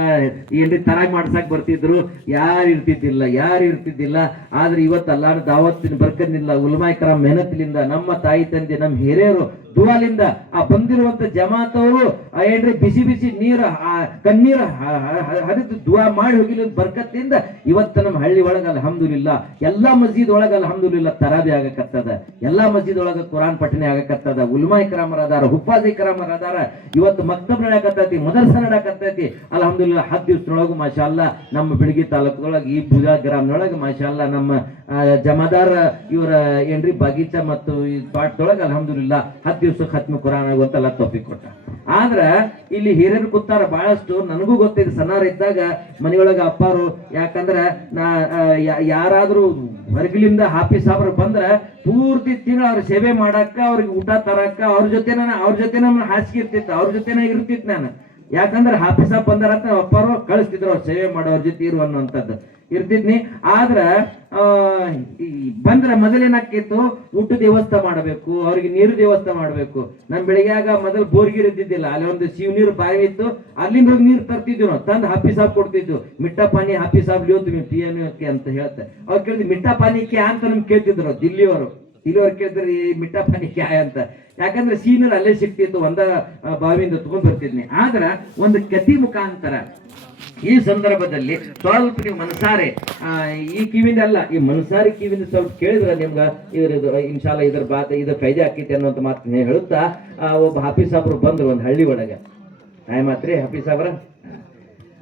ಏನ್ರಿ ತರಾಗ್ ಮಾಡ್ಸಕ್ ಬರ್ತಿದ್ರು. ಯಾರು ಇರ್ತಿದ್ದಿಲ್ಲ. ಆದ್ರೆ ಇವತ್ತು ಅಲ್ಲಾಹನ ದಾವತ್ತಿನ ಬರ್ಕಂದಿಲ್ಲ, ಉಲಮಾಯಿ ಕರಾಮ್ ಮೆಹನತ್ಲಿಂದ, ನಮ್ಮ ತಾಯಿ ತಂದೆ, ನಮ್ಮ ಹಿರಿಯರು ದುವಾಲಿಂದ ಆ ಬಂದಿರುವಂತ ಜಮಾತವರು ಏನ್ರಿ ಬಿಸಿ ನೀರ ಕಣ್ಣೀರ ಹರಿದು ದುವಾ ಮಾಡಿ ಹೋಗಿಲ್ಲ ಬರ್ಕತ್ತಿಂದ ಇವತ್ತು ನಮ್ಮ ಹಳ್ಳಿ ಒಳಗ ಅಲ್ಹಮ್ದುಲಿಲ್ಲಾಹ್ ಎಲ್ಲಾ ಮಸ್ಜಿದ್ ಒಳಗ ಅಲ್ಹಮ್ದುಲಿಲ್ಲಾಹ್ ತರಾಬಿ ಆಗಕತ್ತದ. ಎಲ್ಲಾ ಮಸ್ಜಿದ್ ಒಳಗ ಕುರಾನ್ ಪಠನೆ ಆಗಕತ್ತದ. ಉಲಮಾಯಿ ಕರಾಮರ್ ಅದಾರ, ಹುಫಾಜಿ ಕರಾಮರ್ ಅದಾರ. ಇವತ್ತು ಮಕ್ತಬ್ ನಡಕತ್ತೈತಿ, ಮದರ್ಸಾ ನಡಕತ್ತೈತಿ. ಅಲ್ಹಮ್ದುಲಿಲ್ಲಾಹ್ 10 ದಿವಸದೊಳಗ ಮಾಶಾಅಲ್ಲಾ ನಮ್ಮ ಬೆಳಗಿ ತಾಲೂಕದೊಳಗ ಈ ಬೂದ್ಯಾಳ ಗ್ರಾಮದೊಳಗ ಮಾಶಾಅಲ್ಲಾ ನಮ್ಮ ಜಮಾದಾರ್ ಇವರ ಏನ್ರಿ ಬಾಗೀಚಾ ಮತ್ತು ಈ ತೋಟದೊಳಗ ಅಲ್ಹಮ್ದುಲಿಲ್ಲಾಹ್ 10 ದಿವಸ ಖತ್ಮ ಕುರಾನ್ ಆಗುವಂತೆಲ್ಲ ತೋಫಿಕ್ ಕೊಟ್ಟ. ಆದ್ರ ಇಲ್ಲಿ ಹಿರಿಯರು ಕೂತಾರ ಬಹಳಷ್ಟು. ನನಗೂ ಗೊತ್ತಿದೆ, ಸಣ್ಣಾರ ಇದ್ದಾಗ ಮನೆಯೊಳಗ ಅಪ್ಪಾರು, ಯಾಕಂದ್ರ ಯಾರಾದ್ರೂ ಹೊರಗಿಲಿಂದ ಹಾಫೀಸ್ ಸಾಬ್ರು ಬಂದ್ರ ಪೂರ್ತಿ ತಿಂಗಳು ಅವ್ರ ಸೇವೆ ಮಾಡಕ್ಕ, ಅವ್ರಿಗೆ ಊಟ ತರಕ್ಕ ಅವ್ರ ಜೊತೆ ನಮ್ಮ ಹಾಸಿಗೆ ಇರ್ತಿತ್ತು, ಅವ್ರ ಜೊತೆನ ಇರ್ತಿತ್ತು ನಾನು. ಯಾಕಂದ್ರೆ ಹಾಫೀಸ್ ಸಾಬ್ ಬಂದಾರ ಅಂತ ಅಪ್ಪಾರು ಕಳಿಸ್ತಿದ್ರು, ಅವ್ರ ಸೇವೆ ಮಾಡೋರ್ ಜೊತೆ ಇರು ಅನ್ನುವಂಥದ್ದು ಇರ್ತಿದ್ನಿ. ಆದ್ರ ಬಂದ್ರ ಮೊದಲೇನಾಕಿತ್ತು, ಊಟದ ವ್ಯವಸ್ಥೆ ಮಾಡಬೇಕು, ಅವ್ರಿಗೆ ನೀರು ವ್ಯವಸ್ಥೆ ಮಾಡ್ಬೇಕು. ನಮ್ ಬೆಳಿಗ್ಯಾಗ ಮೊದಲು ಬೋರ್ಗಿರ್ ಇದ್ದಿದ್ದಿಲ್ಲ, ಅಲ್ಲಿ ಒಂದು ಶಿವ ನೀರು ಬಾವಿ ಇತ್ತು, ಅಲ್ಲಿಂದ ಹೋಗಿ ನೀರು ತರ್ತಿದ್ವಿ ನಾವು, ತಂದು ಹಾಫೀಸ್ ಸಾಬ್ ಕೊಡ್ತಿದ್ವು. ಮಿಟ್ಟಾ ಪಾನಿ ಹಾಫೀಸ್ ಸಾಬ್ ಲಿಯೋತು ಪಿಯಕ್ಕೆ ಅಂತ ಹೇಳ್ತೆ. ಅವ್ರು ಕೇಳಿದ್ವಿ ಮಿಟ್ಟಾ ಪಾನಿ ಕ್ಯಾ ಅಂತ ನಮ್ಗೆ ಕೇಳ್ತಿದ್ರು ದಿಲ್ಲಿಯವರು ಕೇಳಿದ್ರೆ ಈ ಮಿಟ್ಟಾ ಪಾನಿ ಕ್ಯಾ ಅಂತ. ಯಾಕಂದ್ರೆ ಸೀನರ್ ಅಲ್ಲೇ ಸಿಕ್ತಿತ್ತು, ಒಂದ ಬಾವಿಯಿಂದ ತಗೊಂಡ್ ಬರ್ತಿದ್ನಿ. ಆದ್ರ ಒಂದು ಕತಿ ಮುಖಾಂತರ ಈ ಸಂದರ್ಭದಲ್ಲಿ ಸ್ವಲ್ಪ ನೀವು ಮನಸಾರೆ ಈ ಕಿವಿಂದ ಅಲ್ಲ, ಈ ಮನಸಾರಿ ಕಿವಿಂದ ಸ್ವಲ್ಪ ಕೇಳಿದ್ರೆ ನಿಮ್ಗ ಇದ್ರ ಇನ್ಶಾಲ್ಲ ಇದ್ರ ಫೈದೆ ಆಕೈತಿ ಅನ್ನೋಂತ ಮಾತು ಹೇಳುತ್ತಾ ಒಬ್ಬ ಹಾಫೀಸ್ ಸಾಬ್ರು ಬಂದ್ರು ಒಂದು ಹಳ್ಳಿ ಒಳಗೆ. ಮಾತ್ರಿ ಹಾಫೀಸ್ ಸಾಬ್ರ,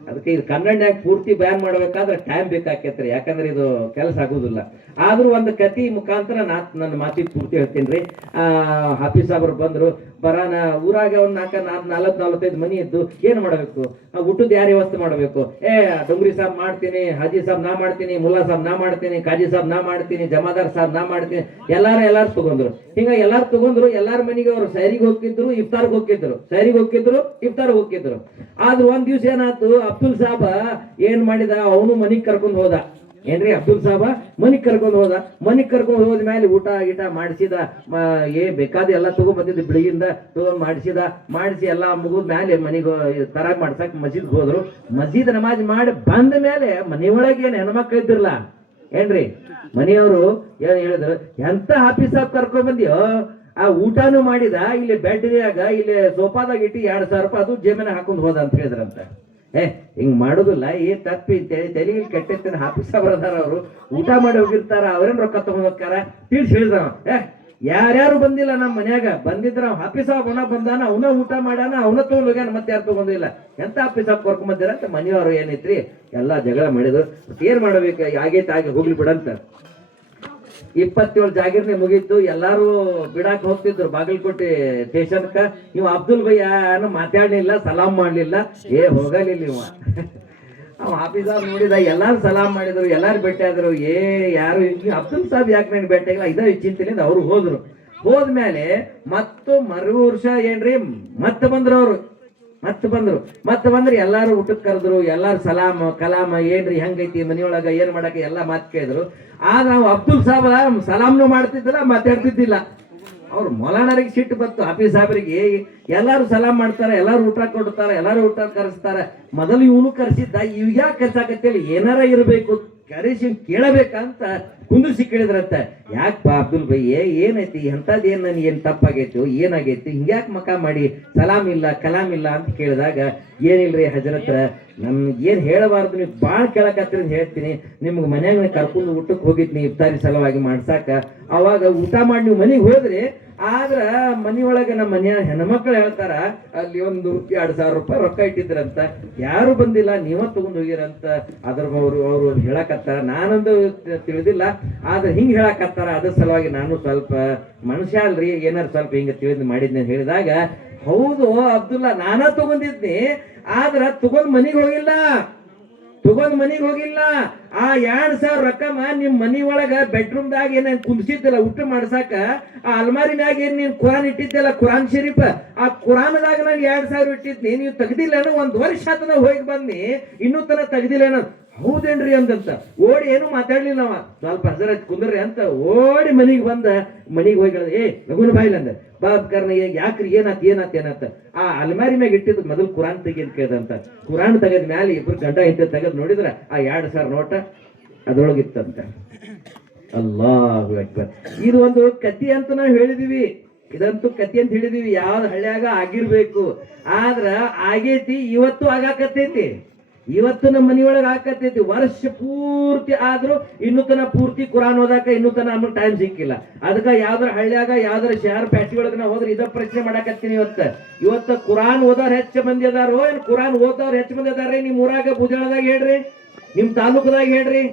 ಅದಕ್ಕೆ ಇದು ಕನ್ನಡನ್ಯಾಗ ಪೂರ್ತಿ ಬ್ಯಾನ್ ಮಾಡ್ಬೇಕಾದ್ರೆ ಟೈಮ್ ಬೇಕಾಕೈತ್ರಿ, ಯಾಕಂದ್ರೆ ಇದು ಕೆಲಸ ಆಗುದಿಲ್ಲ. ಆದ್ರೂ ಒಂದು ಕತಿ ಮುಖಾಂತರ ನನ್ನ ಮಾತಿಗೆ ಪೂರ್ತಿ ಹೇಳ್ತೀನಿ. ಹಾಫೀಸ್ ಸಾಬ್ರು ಬಂದ್ರು, ಬರಾನ ಊರಾಗ ಒಂದ್ 45 ಮನಿ ಇದ್ದು ಏನ್ ಮಾಡ್ಬೇಕು, ಊಟದ ಯಾರು ವ್ಯವಸ್ಥೆ ಮಾಡ್ಬೇಕು? ಡೊಂಗ್ರಿ ಸಾಬ್ ಮಾಡ್ತೀನಿ, ಹಾಜಿ ಸಾಬ್ ನಾ ಮಾಡ್ತೀನಿ, ಮುಲ್ಲಾ ಸಾಬ್ ನಾ ಮಾಡ್ತೀನಿ, ಕಾಜಿ ಸಾಬ್ ನಾ ಮಾಡ್ತೀನಿ, ಜಮಾದಾರ್ ಸಾಬ್ ನಾ ಮಾಡ್ತೀನಿ. ಎಲ್ಲಾರು ತಗೊಂಡ್ರು. ಹಿಂಗ ಎಲ್ಲಾರು ತಗೊಂಡ್ರು. ಎಲ್ಲಾರ ಮನೆಗೆ ಅವ್ರು ಸೈರಿಗೆ ಹೋಗಿದ್ರು, ಇಫ್ತಾರ್ಗೆ ಹೋಗಿದ್ರು. ಆದ್ರೂ ಒಂದ್ ದಿವ್ಸ ಏನಾಯ್ತು, ಅಬ್ದುಲ್ ಸಾಬ ಏನ್ ಮಾಡಿದ, ಅವನು ಮನಿಗ್ ಕರ್ಕೊಂಡ್ ಹೋದ. ಏನ್ರಿ ಅಬ್ದುಲ್ ಸಾಬ ಮನಿಗ್ ಕರ್ಕೊಂಡು ಹೋದ ಮೇಲೆ ಊಟ ಗೀಟ ಮಾಡಿಸಿದ, ಬೇಕಾದ ಎಲ್ಲ ತಗೊಂಡ್ಬಂದಿದ್ದು ಬೆಳಗಿಂದ ಮಾಡಿಸಿ ಎಲ್ಲ ಮುಗಿದ ಮೇಲೆ ಮನಿಗೆ ತರಾಗ್ ಮಾಡ್ಸಕ್ ಮಸೀದ್ ಹೋದ್ರು. ಮಸೀದ್ ನಮಾಜ್ ಮಾಡಿ ಬಂದ ಮೇಲೆ ಮನೆಯೊಳಗೆ ಏನ್ ಹೆಣ್ಮಕ್ಳು ಇದ್ದಿರಲ್ಲ ಏನ್ರಿ, ಮನೆಯವರು ಏನ್ ಹೇಳಿದ್ರು, ಎಂತ ಹಾಫೀಸ್ ಸಾಬ್ ಕರ್ಕೊಂಡ್ ಬಂದಿಯೋ, ಆ ಊಟನೂ ಮಾಡಿದ, ಇಲ್ಲಿ ಬೆಡ್ನ್ಯಾಗ ಇಲ್ಲಿ ಸೋಫಾದಾಗ ಇಟ್ಟು 2,000 ರೂಪಾಯಿ ಅದು ಜೇಬಿನ ಹಾಕೊಂಡ್ ಹೋದ ಅಂತ ಹೇಳಿದ್ರಂತ. ಹಿಂಗ್ ಮಾಡುದಿಲ್ಲ, ತಪ್ಪಿ ತೆಲಿಗೆ ಕೆಟ್ಟಿರ್ತಾನೆ. ಹಾಫೀಸ್ ಸಾಬ್ರು ಅದಾರ, ಅವರು ಊಟ ಮಾಡಿ ಹೋಗಿರ್ತಾರ, ಅವ್ರೇನ್ ರೊಕ್ಕ ತಗೊಂಡ್ ಹೋಗ್ತಾರ ತಿಳಿಸಿ ಹೇಳಿದ್ರ. ಯಾರ್ಯಾರು ಬಂದಿಲ್ಲ ನಮ್ಮ ಮನ್ಯಾಗ, ಬಂದಿದ್ರ ಹಾಫೀಸ್ ಸಾಬ್ ಬಂದಾನ, ಅವನ ಊಟ ಮಾಡ್ಯಾನ, ಅವನ ತಗೊಂಡ್ ಹೋಗ್ಯಾನ, ಮತ್ತೆ ಯಾರು ತಗೊಂಡಿಲ್ಲ. ಎಂತ ಹಾಫೀಸ್ ಸಾಬ್ ಕರ್ಕೊಂಡ್ ಬಂದಿರ ಅಂತ ಮನೆಯವರು ಏನೈತ್ರಿ ಎಲ್ಲಾ ಜಗಳ ಮಾಡಿದ್ರು. ಏನ್ ಮಾಡ್ಬೇಕು, ಆಗೈತೆ ಹೋಗ್ಲಿ ಬಿಡಂತ 27 ಜಾಗೀರ್ನೆ ಮುಗೀತು. ಎಲ್ಲಾರು ಬಿಡಾಕ್ ಹೋಗ್ತಿದ್ರು ಬಾಗಲಕೋಟೆ ಸ್ಟೇಷನ್ಕ. ಇವ ಅಬ್ದುಲ್ ಭಯ್ಯ ಮಾತಾಡ್ಲಿಲ್ಲ, ಸಲಾಂ ಮಾಡ್ಲಿಲ್ಲ, ಹೋಗಲಿಲ್ಲ ಇವ. ಅವ್ ಹಾಫೀಸ್ ಸಾಬ್ ನೋಡಿದ, ಎಲ್ಲಾರು ಸಲಾಮ್ ಮಾಡಿದ್ರು, ಎಲ್ಲಾರು ಭೇಟಿ ಆದ್ರು. ಯಾರು ಅಬ್ದುಲ್ ಸಾಬ್ ಯಾಕೆ ನನಗೆ ಭೇಟಿ ಆಗಿಲ್ಲ ಇದ ಚಿಂತೆಲಿಂದ ಅವ್ರು ಹೋದ್ರು. ಹೋದ್ಮೇಲೆ ಮತ್ತು ಮರು ವರ್ಷ ಏನ್ರಿ ಮತ್ತೆ ಬಂದ್ರು ಅವ್ರು. ಮತ್ತೆ ಬಂದ್ರೆ ಎಲ್ಲಾರು ಊಟಕ್ಕೆ ಕರೆದ್ರು, ಎಲ್ಲಾರು ಸಲಾಮ ಕಲಾಮ ಏನ್ರಿ ಹೆಂಗೈತಿ ಮನಿಯೊಳಗ ಏನ್ ಮಾಡಕ್ಕೆ ಎಲ್ಲ ಮಾತು ಕೇಳಿದ್ರು. ಆದ್ರೆ ನಾವು ಅಬ್ದುಲ್ ಸಾಬ್ ಸಲಾಮ್ನು ಮಾಡ್ತಿದ್ದಿಲ್ಲ, ಮಾತಾಡ್ತಿದ್ದಿಲ್ಲ. ಅವ್ರು ಮೌಲಾನರಿಗೆ ಸಿಟ್ಟು ಬಂತು. ಹಾಫೀಸ್ ಸಾಬ್ರಿಗೆ ಎಲ್ಲಾರು ಸಲಾಮ್ ಮಾಡ್ತಾರೆ, ಎಲ್ಲಾರು ಊಟ ಕೊಡ್ತಾರೆ, ಎಲ್ಲಾರು ಊಟ ಕರೆಸ್ತಾರೆ. ಮೊದಲು ಇವನು ಕರೆಸಿದ್ದ, ಇವ್ ಯಾಕೆ ಕರ್ಸಾಕತ್ತೇಳಿ ಏನಾರ ಇರಬೇಕು ಕರೆಸಿ ಕೇಳಬೇಕಂತ ಕುಂದಿಸಿ ಕೇಳಿದ್ರಂತ. ಯಾಕಪ್ಪ ಅಬ್ದುಲ್ ಬೈ ಏನೈತಿ ಎಂಥದ್ದು ಏನ್ ನನ್ ಏನ್ ತಪ್ಪಾಗೈತಿ ಏನಾಗೈತಿ ಹಿಂಗ್ಯಾಕೆ ಮಕ ಮಾಡಿ ಸಲಾಮ್ ಇಲ್ಲ ಕಲಾಮ್ ಇಲ್ಲ ಅಂತ ಕೇಳಿದಾಗ, ಏನಿಲ್ರಿ ಹಜರತ್ರ ನಮ್ಗೆ ಏನ್ ಹೇಳಬಾರ್ದು, ನೀವು ಭಾಳ ಕೇಳಕತ್ತೀರಿ ಅಂತ ಹೇಳ್ತೀನಿ. ನಿಮ್ಗೆ ಮನ್ಯಾಗ ಕರ್ಕೊಂಡು ಊಟಕ್ಕೆ ಹೋಗಿದ್ನಿ ಇಫ್ತಾರಿ ಸಲುವಾಗಿ ಮಾಡ್ಸಾಕ. ಅವಾಗ ಊಟ ಮಾಡಿ ನೀವು ಮನೆಗೆ ಹೋದ್ರಿ. ಆದ್ರ ಮನಿಯೊಳಗೆ ನಮ್ಮ ಮನೆಯ ಹೆಣ್ಮಕ್ಳು ಹೇಳ್ತಾರ, ಅಲ್ಲಿ ಒಂದು 2,000 ರೂಪಾಯಿ ರೊಕ್ಕ ಇಟ್ಟಿದ್ರಂತ, ಯಾರು ಬಂದಿಲ್ಲ, ನೀವ ತಗೊಂಡ್ ಹೋಗಿರಂತ. ಅದ್ರ ಅವ್ರು ಹೇಳಕತ್ತಾರ. ನಾನೊಂದು ತಿಳಿದಿಲ್ಲ, ಆದ್ರೆ ಹಿಂಗ್ ಹೇಳಕತ್ತಾರ. ಅದ್ರ ಸಲುವಾಗಿ ನಾನು ಸ್ವಲ್ಪ ಮನುಷ್ಯ ಅಲ್ರಿ, ಏನಾರು ಸ್ವಲ್ಪ ಹಿಂಗ ತಿಳಿದ್ ಮಾಡಿದ್ನಿ ಅಂತ ಹೇಳಿದಾಗ, ಹೌದು ಅಬ್ದುಲ್ಲಾ ನಾನ ತಗೊಂಡಿದ್ನಿ, ಆದ್ರ ತಗೊಂಡ್ ಮನಿಗ್ ಹೋಗಿಲ್ಲ. ಆ 2,000 ರೊಕ್ಕಮ ನಿಮ್ ಮನಿ ಒಳಗ ಬೆಡ್ರೂಮ್ದಾಗ ಏನ ಕುಂದಿಸಿದ್ದಲ್ಲ ಊಟ ಮಾಡ್ಸಾಕ, ಆ ಅಲ್ಮಾರಿ ಮ್ಯಾಗ ಏನ್ ನೀನ್ ಕುರಾನ್ ಇಟ್ಟಿದ್ದಲ್ಲ, ಕುರಾನ್ ಶರೀಫ್, ಆ ಕುರಾನ್ದಾಗ ನಾನು 2,000 ಇಟ್ಟಿದ್ನಿ, ನೀವು ತೆಗ್ದಿಲ್ಲೇನೋ, 1 ವರ್ಷ ಆತನ ಹೋಗಿ ಬಂದಿ ಇನ್ನೂ ತನ ತೆಗ್ದಿಲ್ಲೇನೋ. ಹೌದೇನ್ರಿ ಅಂದಂತ ಓಡಿ ಏನು ಮಾತಾಡ್ಲಿಲ್ಲ ಅವ. ಸ್ವಲ್ಪ ಹಜರ ಕುಂದ್ರಿ ಅಂತ ಓಡಿ ಮನಿಗೆ ಹೋಗಿ ಲಗುನ ಬಾಯಿಲ್ ಅಂದ. ಬಾಬ್ ಕರ್ನ ಯಾಕ್ರಿ ಏನಾತ ಆ ಅಲ್ಮಾರಿ ಮ್ಯಾಗ ಇಟ್ಟಿದ್ ಮೊದಲು ಕುರಾನ್ ತೆಗಿ ಅಂತ ಕೇಳ್ದಂತ. ಕುರಾನ್ ತೆಗದ್ ಮ್ಯಾಲೆ ಇಬ್ರು ಗಂಡ ಹೆಂಡತಿ ತೆಗದ್ ನೋಡಿದ್ರ ಆ 2,000 ನೋಟ ಅದ್ರೊಳಗಿತ್ತಂತ. ಅಲ್ಲಾಹು ಅಕ್ಬರ್. ಇದು ಒಂದು ಕತಿ ಅಂತ ನಾವು ಹೇಳಿದೀವಿ, ಇದಂತೂ ಕತಿ ಅಂತ ಹೇಳಿದೀವಿ. ಯಾವ್ದು ಹಳ್ಳಿಯಾಗ ಆಗಿರ್ಬೇಕು, ಆದ್ರ ಆಗೈತಿ, ಇವತ್ತು ಆಗಾಕತ್ತೈತಿ. ಇವತ್ತು ನಮ್ಮ ಮನಿಯೊಳಗೆ ಹಾಕತ್ತೈತಿ. ವರ್ಷ ಪೂರ್ತಿ ಆದ್ರೂ ಇನ್ನೂ ತನ ಪೂರ್ತಿ ಕುರಾನ್ ಓದಾಕ ಇನ್ನೂ ತನ ನಮ್ಗೆ ಟೈಮ್ ಸಿಕ್ಕಿಲ್ಲ. ಅದಕ್ಕ ಯಾವ್ದಾರ ಹಳ್ಳಿಯಾಗ ಯಾವ್ದಾರ ಶಹರ್ ಪ್ಯಾಟಿ ಒಳಗ ನಾ ಹೋದ್ರೆ ಇದ ಪ್ರಶ್ನೆ ಮಾಡಾಕತ್ತೀನಿ. ಇವತ್ತ ಕುರಾನ್ ಓದೋರ್ ಹೆಚ್ಚು ಮಂದಿ ಅದಾರೋ, ಏನ್ ಕುರಾನ್ ಓದೋರ್ ಹೆಚ್ಚು ಮಂದಿ ಅದಾರ್ರಿ? ನಿಮ್ ಊರಾಗ ಬುಜಾಳದಾಗ ಹೇಳ್ರಿ, ನಿಮ್ ತಾಲೂಕದಾಗ ಹೇಳ್ರಿ.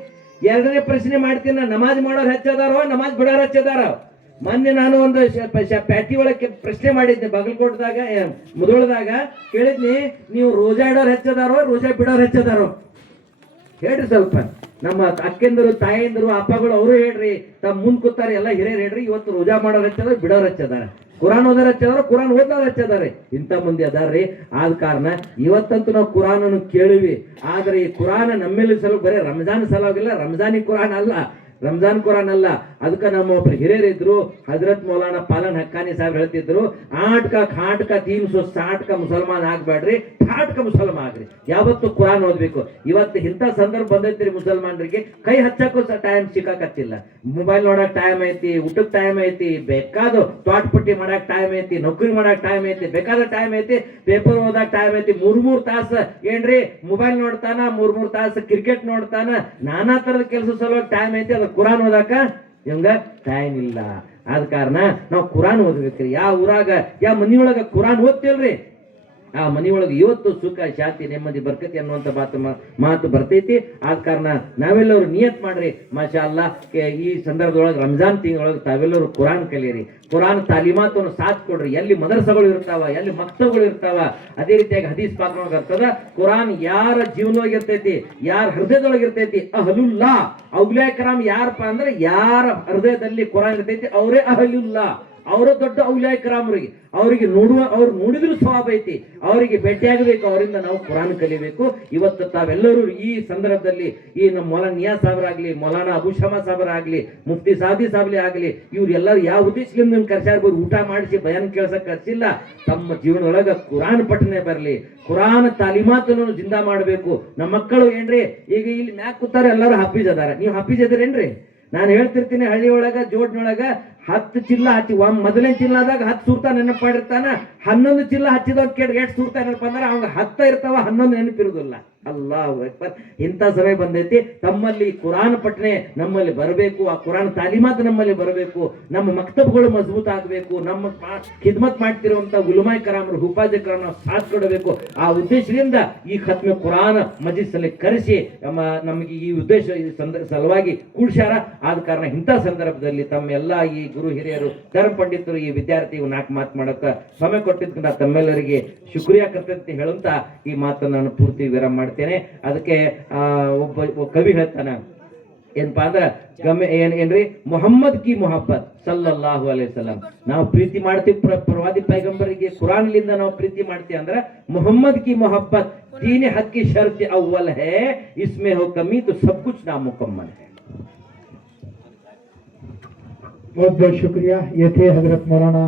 2ನೇ ಪ್ರಶ್ನೆ ಮಾಡ್ತೀನಿ, ನಮಾಜ್ ಮಾಡೋರ್ ಹೆಚ್ಚದಾರೋ, ನಮಾಜ್ ಬಿಡೋರ್ ಹೆಚ್ಚದಾರೋ? ಮೊನ್ನೆ ನಾನು ಒಂದು ಪ್ಯಾಟಿ ಒಳಗೆ ಪ್ರಶ್ನೆ ಮಾಡಿದ್ದೆ, ಬಾಗಲಕೋಟದಾಗ ಮುದೋಳದಾಗ ಕೇಳಿದ್ನಿ, ನೀವು ರೋಜಾ ಇಡೋರ್ ಹೆಚ್ಚದಾರೋ, ರೋಜಾ ಬಿಡೋರ್ ಹೆಚ್ಚದಾರೋ? ಹೇಳ್ರಿ ಸ್ವಲ್ಪ. ನಮ್ಮ ಅಕ್ಕೆಂದರು ತಾಯಂದರು ಅಪ್ಪಗಳು ಅವರು ಹೇಳ್ರಿ, ತಮ್ಮ ಮುಂದ್ ಕೂತಾರೆ ಎಲ್ಲ ಹಿರಿಯರು ಹೇಳ್ರಿ. ಇವತ್ತು ರೋಜಾ ಮಾಡೋರ್ ಹೆಚ್ಚದಾರ, ಬಿಡೋರ್ ಹೆಚ್ಚದಾರ, ಕುರಾನ್ ಓದೋರ್ ಹೆಚ್ಚದಾರ, ಕುರಾನ್ ಓದೋರ್ ಹೆಚ್ಚದಾರೆ. ಇಂಥ ಮಂದಿ ಅದಾರ್ರಿ. ಆದ ಕಾರಣ ಇವತ್ತಂತೂ ನಾವು ಕುರಾನನ್ನು ಕೇಳಿವಿ. ಆದ್ರೆ ಈ ಕುರಾನ್ ನಮ್ಮೇಲೆ ಸಲ ಬರೀ ರಂಜಾನ್ ಸಲುವಾಗಿಲ್ಲ, ರಂಜಾನಿ ಕುರಾನ್ ಅಲ್ಲ, ರಂಜಾನ್ ಕುರಾನ್ ಅಲ್ಲ. ಅದಕ್ಕೆ ನಮ್ಮ ಒಬ್ರು ಹಿರಿಯರಿದ್ರು, ಹಜರತ್ ಮೌಲಾನಾ ಪಾಲನ್ ಹಕ್ಕಾನಿ ಸಾಹೇಬ್ ಹೇಳ್ತಿದ್ರು, ಆಟ್ಕ ಖಾಟ್ಕ 360 ಕ ಮುಸಲ್ಮಾನ್ ಆಗ್ಬೇಡ್ರಿ, ಠಾಟ್ಕ ಮುಸಲ್ಮಾನ್ ಆಗ್ರಿ. ಯಾವತ್ತು ಕುರಾನ್ ಓದ್ಬೇಕು. ಇವತ್ತು ಇಂಥ ಸಂದರ್ಭ ಬಂದೈತ್ರಿ ಮುಸಲ್ಮಾನರಿಗೆ, ಕೈ ಹಚ್ಚಕ್ಕೂ ಟೈಮ್ ಸಿಕ್ಕಾಕತ್ತಿಲ್ಲ. ಮೊಬೈಲ್ ನೋಡಕ್ ಟೈಮ್ ಐತಿ, ಊಟಕ್ಕೆ ಟೈಮ್ ಐತಿ, ಬೇಕಾದ ತೋಟಪಟ್ಟಿ ಮಾಡಕ್ ಟೈಮ್ ಐತಿ, ನೌಕರಿ ಮಾಡಕ್ ಟೈಮ್ ಐತಿ, ಬೇಕಾದ ಟೈಮ್ ಐತಿ, ಪೇಪರ್ ಓದಕ್ ಟೈಮ್ ಐತಿ. 3 ತಾಸ ಏನ್ರಿ ಮೊಬೈಲ್ ನೋಡ್ತಾನ, 3 ತಾಸ ಕ್ರಿಕೆಟ್ ನೋಡ್ತಾನ, ನಾನಾ ತರದ ಕೆಲಸ ಸಲುವಾಗಿ ಟೈಮ್ ಐತಿ. ಅದ ಕುರಾನ್ ಓದಾಕ ಇವಂಗ ಟೈಮ್ ಇಲ್ಲ. ಆದ ಕಾರಣ ನಾವು ಕುರಾನ್ ಓದ್ಬೇಕ್ರಿ. ಯಾವ ಊರಾಗ ಯಾವ ಮನಿಯೊಳಗ ಕುರಾನ್ ಓದ್ತಿಲ್ರಿ, ಆ ಮನಿಯೊಳಗೆ ಇವತ್ತು ಸುಖ ಶಾಂತಿ ನೆಮ್ಮದಿ ಬರ್ತೈತಿ ಅನ್ನುವಂಥ ಮಾತು ಬರ್ತೈತಿ. ಆದ ಕಾರಣ ನಾವೆಲ್ಲರೂ ನಿಯತ್ ಮಾಡ್ರಿ. ಮಾಶಾ ಅಲ್ಲಾ, ಈ ಸಂದರ್ಭದೊಳಗೆ ರಂಜಾನ್ ತಿಂಗಳೊಳಗೆ ತಾವೆಲ್ಲರೂ ಕುರಾನ್ ಕಲೀರಿ, ಕುರಾನ್ ತಾಲೀಮಾತನ್ನು ಸಾಥ್ ಕೊಡ್ರಿ. ಎಲ್ಲಿ ಮದರ್ಸಗಳು ಇರ್ತಾವ, ಎಲ್ಲಿ ಮಕ್ತಗಳು ಇರ್ತಾವ, ಅದೇ ರೀತಿಯಾಗಿ ಹದೀಸ್ ಪಾಕ್ನೊಳಗೆ ಇರ್ತದ. ಕುರಾನ್ ಯಾರ ಜೀವನದೊಳಗೆ ಇರ್ತೈತಿ, ಯಾರ ಹೃದಯದೊಳಗೆ ಇರ್ತೈತಿ, ಅಹಲುಲ್ಲಾ ಔಲಿಯಾ ಕಿರಾಮ್ ಯಾರಪ್ಪ ಅಂದ್ರೆ ಯಾರ ಹೃದಯದಲ್ಲಿ ಕುರಾನ್ ಇರ್ತೈತಿ ಅವರೇ ಅಹಲುಲ್ಲಾ, ಅವರ ದೊಡ್ಡ ಔಲಿಯಾ ಕಿರಾಮ್ರಿಗೆ. ಅವರಿಗೆ ಅವ್ರು ನೋಡಿದ್ರು ಸವಾಬ್ ಐತಿ, ಅವರಿಗೆ ಭೇಟಿಯಾಗಬೇಕು, ಅವರಿಂದ ನಾವು ಕುರಾನ್ ಕಲಿಬೇಕು. ಇವತ್ತು ತಾವೆಲ್ಲರೂ ಈ ಸಂದರ್ಭದಲ್ಲಿ ಈ ನಮ್ಮ ಮೌಲಾನಾ ನಿಯಾಜ್ ಸಾಹೇಬರಾಗ್ಲಿ, ಮೌಲಾನಾ ಅಬು ಶಮಾ ಸಾಹೇಬರಾಗ್ಲಿ, ಮುಫ್ತಿ ಸಾದಿ ಸಾಬ್ಲಿ ಆಗ್ಲಿ, ಇವ್ರೆಲ್ಲರೂ ಯಾವ ಉದ್ದೇಶದಿಂದ ಕರ್ಸಾರ್ಬೋದು, ಊಟ ಮಾಡಿಸಿ ಬಯಾನ್ ಕೇಳ್ಸಕ್ ಕರ್ಸಿಲ್ಲ. ತಮ್ಮ ಜೀವನದೊಳಗ ಕುರಾನ್ ಪಠನೆ ಬರಲಿ, ಕುರಾನ್ ತಾಲೀಮಾತನ್ನು ಜಿಂದಾ ಮಾಡಬೇಕು. ನಮ್ಮ ಮಕ್ಕಳು ಏನ್ರಿ ಈಗ ಇಲ್ಲಿ ಮ್ಯಾಕ್ ಕೂತಾರೆ, ಎಲ್ಲರೂ ಹಾಫೀಜ್ ಅದಾರ. ನೀವು ಹಾಫೀಜ್ ಅದಿರೇನ್ರಿ? ನಾನು ಹೇಳ್ತಿರ್ತೀನಿ, ಹಳ್ಳಿ ಒಳಗ ಜೋಡ್ನೊಳಗ 10 ಚಿಲ್ಲ ಹಚ್ಚಿ, ಮೊದಲನೇ ಚಿಲ್ಲದಾಗ 10 ಸೂರ್ತ ನೆನಪು ಮಾಡಿರ್ತಾನ. 11 ಚಿಲ್ಲ ಹಚ್ಚಿದವ್ ಕೇಳಿ ಎಷ್ಟು ಸೂರ್ತ ನೆನಪ ಅಂದ್ರೆ ಅವಾಗ 10 ಇರ್ತಾವ, 11 ನೆನಪಿರುದಿಲ್ಲ. ಅಲ್ಲಾಹು ಅಕ್ಬರ್. ಇಂಥ ಸಮಯ ಬಂದೈತಿ. ತಮ್ಮಲ್ಲಿ ಕುರಾನ್ ಪಠನೆ ನಮ್ಮಲ್ಲಿ ಬರಬೇಕು, ಆ ಕುರಾನ್ ತಾಲೀಮಾತ್ ನಮ್ಮಲ್ಲಿ ಬರಬೇಕು, ನಮ್ಮ ಮಕ್ತಬ್ಗಳು ಮಜಬೂತ್ ಆಗಬೇಕು, ನಮ್ಮ ಖಿದ್ಮತ್ ಮಾಡ್ತಿರುವಂತ ಉಲಮಾಯ್ ಕರಾಮರು, ಹುಫಾಜ್ ಕರಾಮ್ ನಾವು ಸಾಥ್ ಕೊಡಬೇಕು. ಆ ಉದ್ದೇಶದಿಂದ ಈ ಖತ್ಮೆ ಕುರಾನ್ ಮಜಿಸ್ ಅಲ್ಲಿ ಕರೆಸಿ ನಮಗೆ ಈ ಉದ್ದೇಶ ಸಲುವಾಗಿ ಕೂಡ್ಸ್ಯಾರ. ಆದ ಕಾರಣ ಇಂಥ ಸಂದರ್ಭದಲ್ಲಿ ತಮ್ಮ ಎಲ್ಲ ಈ ಗುರು ಹಿರಿಯರು ಧರ್ಮ ಪಂಡಿತರು ಈ ವಿದ್ಯಾರ್ಥಿಗಳು 4 ಮಾತು ಮಾಡಕ ಸಮಯ ಕೊಟ್ಟಿದ್ದಕ್ಕೆ ನಾ ತಮ್ಮೆಲ್ಲರಿಗೆ ಶುಕ್ರಿಯಾ ಕರ್ತಂತೆ ಹೇಳುವಂತ ಈ ಮಾತನ್ನು ನಾನು ಪೂರ್ತಿ ವಿರಾಮ ಮಾಡ್ತೇನೆ. ಅದಕ್ಕೆ ಒಬ್ಬ ಕವಿ ಹೇಳ್ತಾನ ಏನಪ್ಪಾ ಅಂದ್ರ ಏನ್ರಿ ಮೊಹಮ್ಮದ್ ಕಿ ಮೊಹಬ್ಬತ್ ಸಲ್ಲಲ್ಲಾಹು ಅಲೈಹಿ ವಸಲ್ಲಂ. ನಾವು ಪ್ರೀತಿ ಮಾಡ್ತೀವಿ ಪ್ರವಾದಿ ಪೈಗಂಬರಿಗೆ ಕುರಾನ್ಲಿಂದ ನಾವು ಪ್ರೀತಿ ಮಾಡ್ತೀವಿ ಅಂದ್ರ ಮೊಹಮ್ಮದ್ ಕಿ ಮೊಹಬ್ಬತ್ तीन हक की शर्त अव्वल है, इसमें हो कमी तो सब कुछ नामुकम्मल है. बहुत बहुत शुक्रिया. ये थे हजरत मौलाना